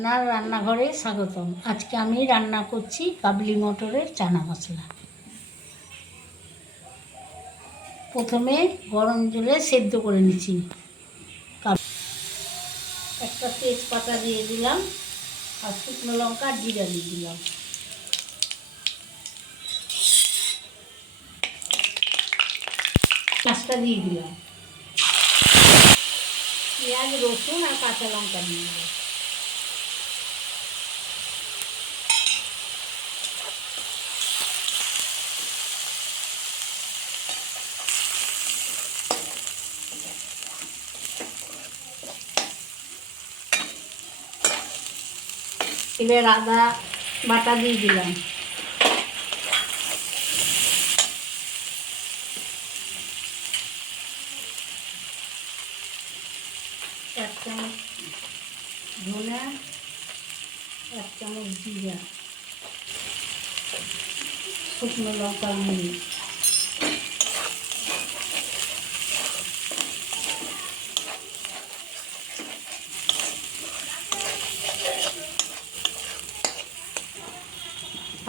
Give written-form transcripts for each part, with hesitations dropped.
আপনার রান্নাঘরে স্বাগতম। আজকে আমি রান্না করছি কাবলি মটরের চানা মশলা। প্রথমে গরম জলে সেদ্ধ করে নিচ্ছি। একটা তেজপাতা দিয়ে দিলাম আর শুকনো লঙ্কা জিরা দিয়ে দিলাম। পেঁয়াজটা দিয়ে দিলাম, পেঁয়াজ রসুন আর কাঁচা লঙ্কা দিয়ে দিলাম। এবার আদা বাটা দিয়ে দিলাম, এক চামচ ধনে, এক চামচ জিরা, শুকনো লঙ্কা গুঁড়ো,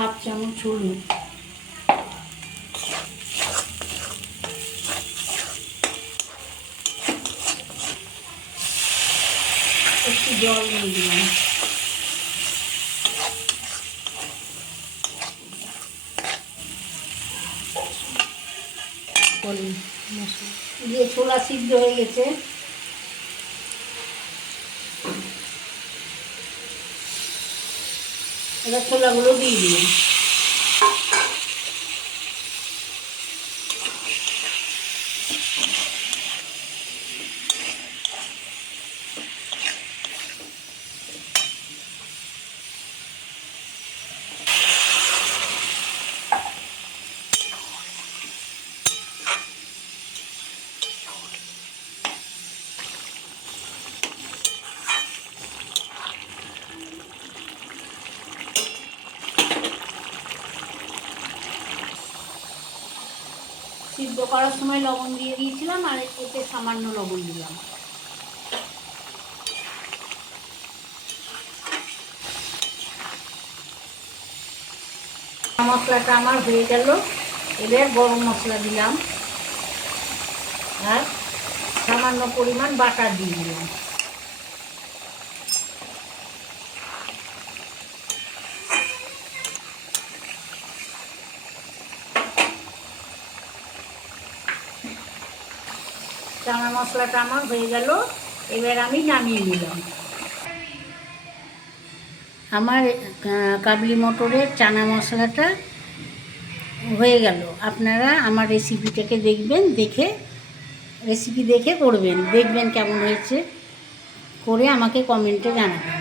হাফ চামচ হলুদ, একটু জল দিয়ে দিলাম, দিয়ে ছোলা সিদ্ধ হয়ে গেছে। এবার ছোলাগুলো দিয়ে দিলাম। সিদ্ধ করার সময় লবণ দিয়ে দিয়েছিলাম আর এতে সামান্য লবণ দিলাম। মশলাটা আমার হয়ে গেল। এবার গরম মশলা দিলাম আর সামান্য পরিমাণ বাটার দিয়ে দিলাম। চানা মশলাটা আমার হয়ে গেল। এবার আমি নামিয়ে নিলাম। আমার কাবলি মটরের চানা মশলাটা হয়ে গেল। আপনারা আমার রেসিপিটাকে দেখবেন, রেসিপি দেখে করবেন, দেখবেন কেমন হয়েছে, করে আমাকে কমেন্টে জানাবেন।